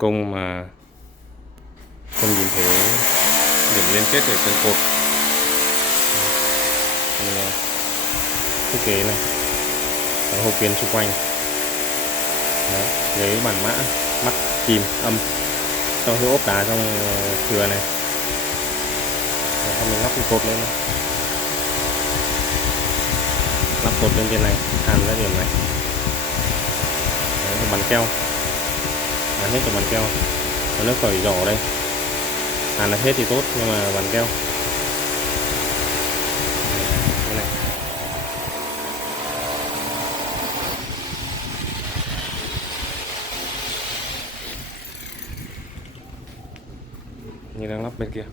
Công mà không nhìn thấy điểm liên kết ở trên cột. Mình thiết kế này, cái hộp pin xung quanh. Đấy, lấy bản mã mắc kìm âm trong cái ốp đá trong thừa này. Rồi mình lắp cái cột lên, lắp cột lên trên này, hàn ra điểm này. Đấy, bắn keo, hàn hết cái bắn keo, nó nước khỏi giỏ đây. Hàn được hết thì tốt, nhưng mà bắn keo đây này. Như đang lắp bên kia.